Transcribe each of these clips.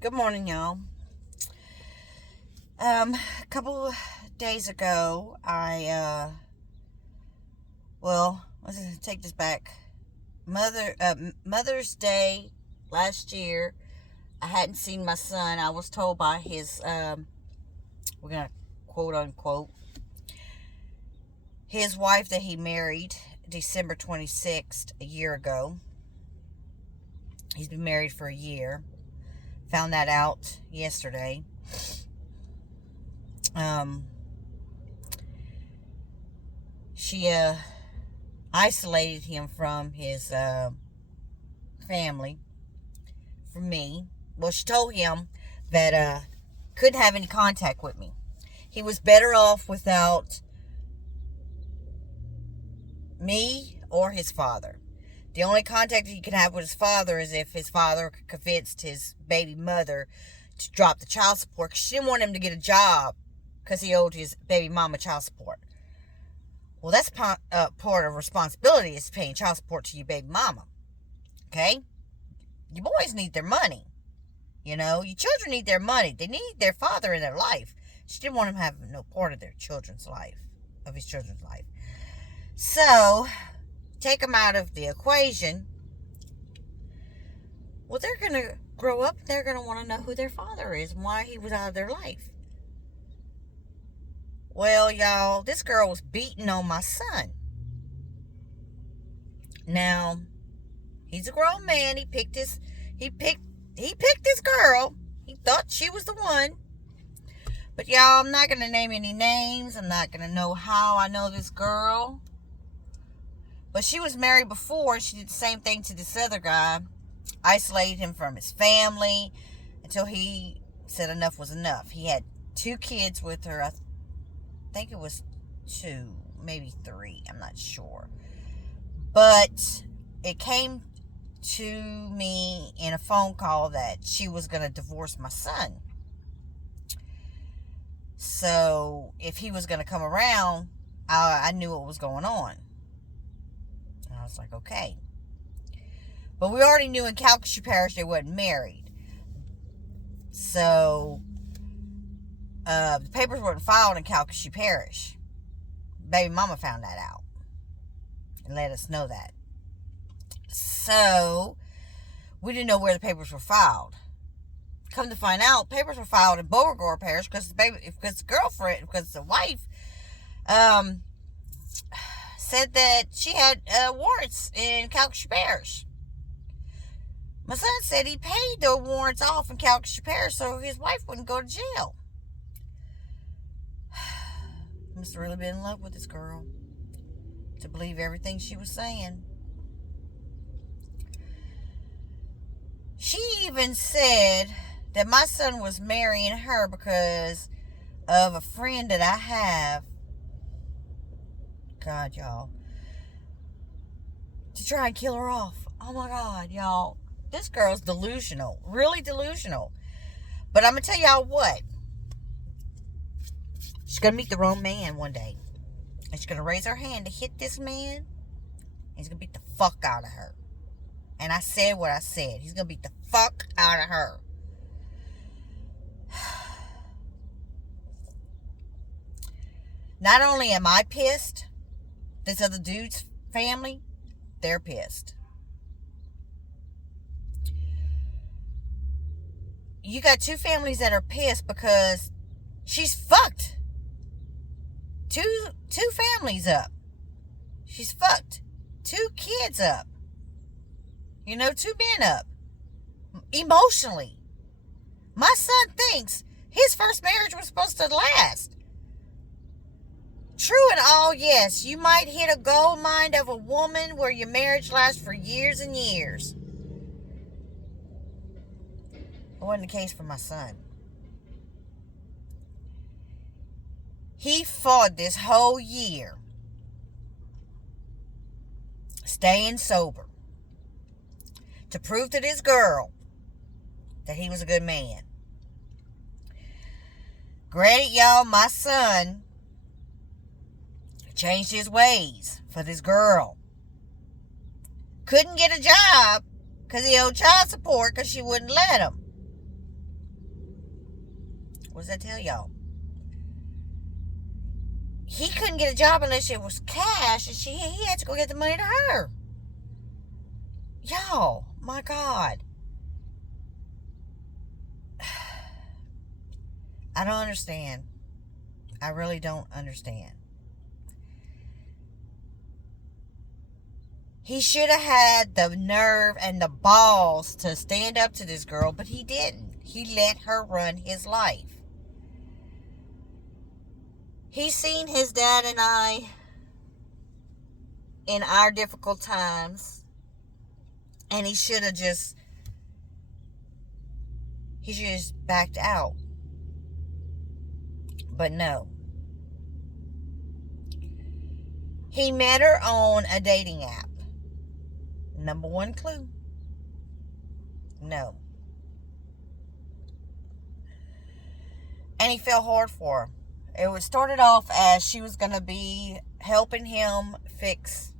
Good morning, y'all. A couple days ago, let's take this back. Mother's Day last year, I hadn't seen my son. I was told by his, we're gonna quote unquote, his wife that he married December 26th, a year ago. He's been married for a year. Found that out yesterday. She isolated him from his family, from me. Well, she told him that couldn't have any contact with me. He was better off without me or his father. The only contact he could have with his father is if his father convinced his baby mother to drop the child support, because she didn't want him to get a job because he owed his baby mama child support. Well, that's part of responsibility, is paying child support to your baby mama. Okay? Your boys need their money. You know, your children need their money. They need their father in their life. She didn't want him having no part of their children's life, of his children's life. So, take them out of the equation. Well, they're going to grow up, they're going to want to know who their father is and why he was out of their life. Well, y'all, this girl was beating on my son. Now, he's a grown man. He picked this girl. He thought she was the one. But y'all, I'm not going to name any names. I'm not going to know how I know this girl. But she was married before, and she did the same thing to this other guy. Isolated him from his family until he said enough was enough. He had 2 kids with her. I think it was 2, maybe 3. I'm not sure. But it came to me in a phone call that she was going to divorce my son. So if he was going to come around, I knew what was going on. And I was like, okay. But we already knew in Calcasieu Parish they wasn't married. So, the papers weren't filed in Calcasieu Parish. Baby mama found that out. And let us know that. So, we didn't know where the papers were filed. Come to find out, papers were filed in Beauregard Parish because the wife, said that she had warrants in Calcasieu Parish. My son said he paid the warrants off in Calcasieu Parish so his wife wouldn't go to jail. He must have really been in love with this girl to believe everything she was saying. She even said that my son was marrying her because of a friend that I have. God, y'all. To try and kill her off. Oh my God, y'all. This girl's delusional. Really delusional. But I'm going to tell y'all what. She's going to meet the wrong man one day. And she's going to raise her hand to hit this man. And he's going to beat the fuck out of her. And I said what I said. He's going to beat the fuck out of her. Not only am I pissed, this other dude's family, they're pissed. You got 2 families that are pissed because she's fucked two families up. She's fucked 2 kids up. 2 men up. Emotionally. My son thinks his first marriage was supposed to last. True and all, yes, you might hit a gold mine of a woman where your marriage lasts for years and years. It wasn't the case for my son. He fought this whole year, staying sober, to prove to this girl that he was a good man. Granted, y'all, my son changed his ways for this girl. Couldn't get a job because he owed child support because she wouldn't let him. What does that tell y'all? He couldn't get a job unless it was cash, and he had to go get the money to her. Y'all, my God. I don't understand. I really don't understand. He should have had the nerve and the balls to stand up to this girl, but he didn't. He let her run his life. He's seen his dad and I in our difficult times, and he should have just backed out. But no. He met her on a dating app. Number one clue. No. And he fell hard for her. It started off as she was going to be helping him fix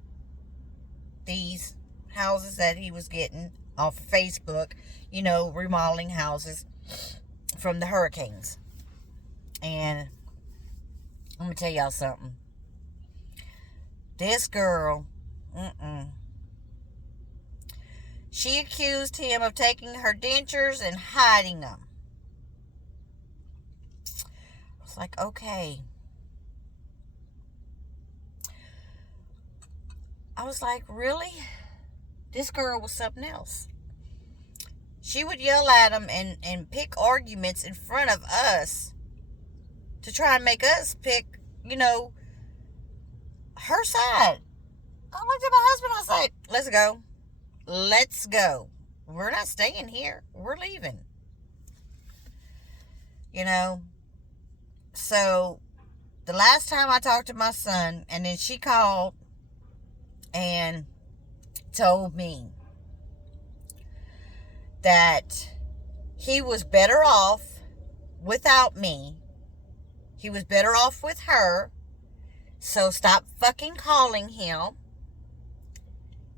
these houses that he was getting off of Facebook. You know, remodeling houses from the hurricanes. And I'm going to tell y'all something. This girl, she accused him of taking her dentures and hiding them. I was like, okay. I was like, really? This girl was something else. She would yell at him and pick arguments in front of us to try and make us pick, her side. I looked at my husband. I was like, let's go. Let's go. We're not staying here. We're leaving. So the last time I talked to my son, and then she called and told me that he was better off without me. He was better off with her. So stop fucking calling him.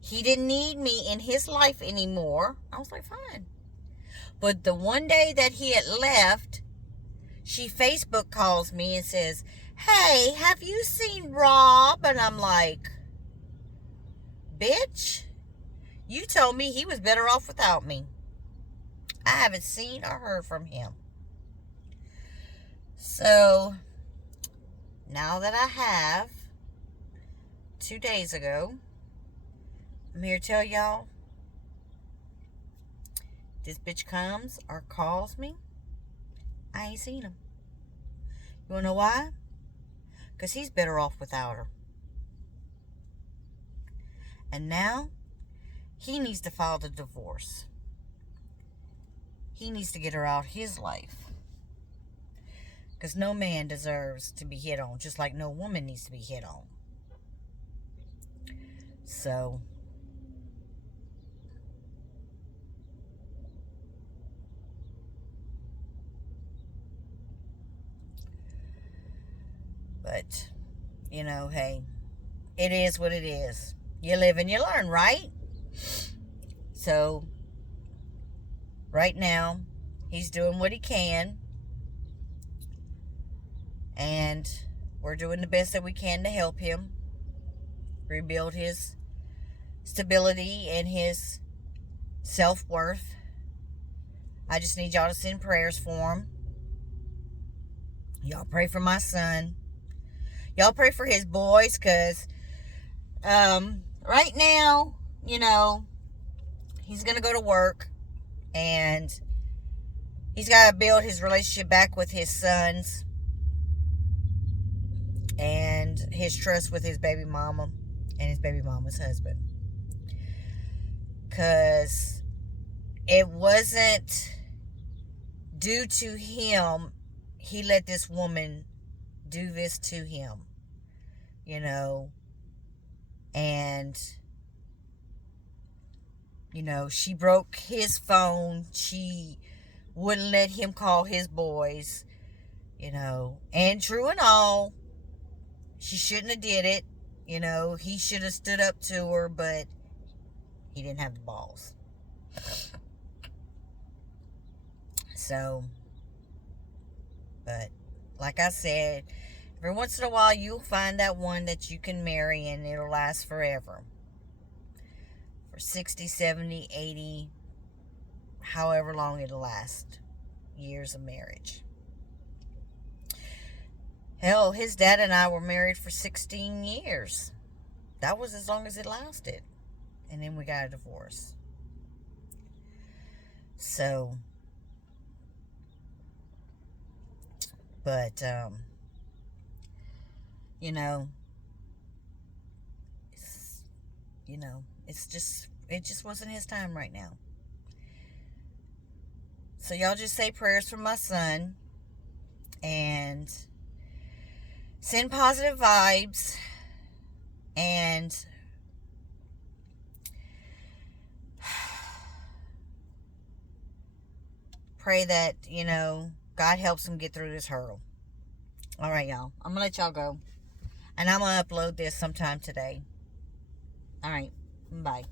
He didn't need me in his life anymore. I was like, fine. But the one day that he had left, she Facebook calls me and says, hey, have you seen Rob? And I'm like, bitch, you told me he was better off without me. I haven't seen or heard from him. So, now that I have, 2 days ago, I'm here to tell y'all, this bitch comes or calls me, I ain't seen him. You wanna know why? Because he's better off without her. And now, he needs to file the divorce. He needs to get her out of his life. Because no man deserves to be hit on, just like no woman needs to be hit on. So, but, hey, it is what it is. You live and you learn, right? So, right now, he's doing what he can. And we're doing the best that we can to help him rebuild his stability and his self-worth. I just need y'all to send prayers for him. Y'all pray for my son. Y'all pray for his boys, because right now, he's going to go to work, and he's got to build his relationship back with his sons and his trust with his baby mama and his baby mama's husband. Because it wasn't due to him. He let this woman do this to him, and, she broke his phone. She wouldn't let him call his boys, and true and all, she shouldn't have did it. He should have stood up to her, but he didn't have the balls. So, But like I said, every once in a while you'll find that one that you can marry and it'll last forever. For 60, 70, 80, however long it'll last. Years of marriage. Hell, his dad and I were married for 16 years. That was as long as it lasted. And then we got a divorce. So, but, you know, it just wasn't his time right now. So y'all just say prayers for my son and send positive vibes and pray that, God helps him get through this hurdle. All right, y'all. I'm going to let y'all go. And I'm going to upload this sometime today. All right. Bye.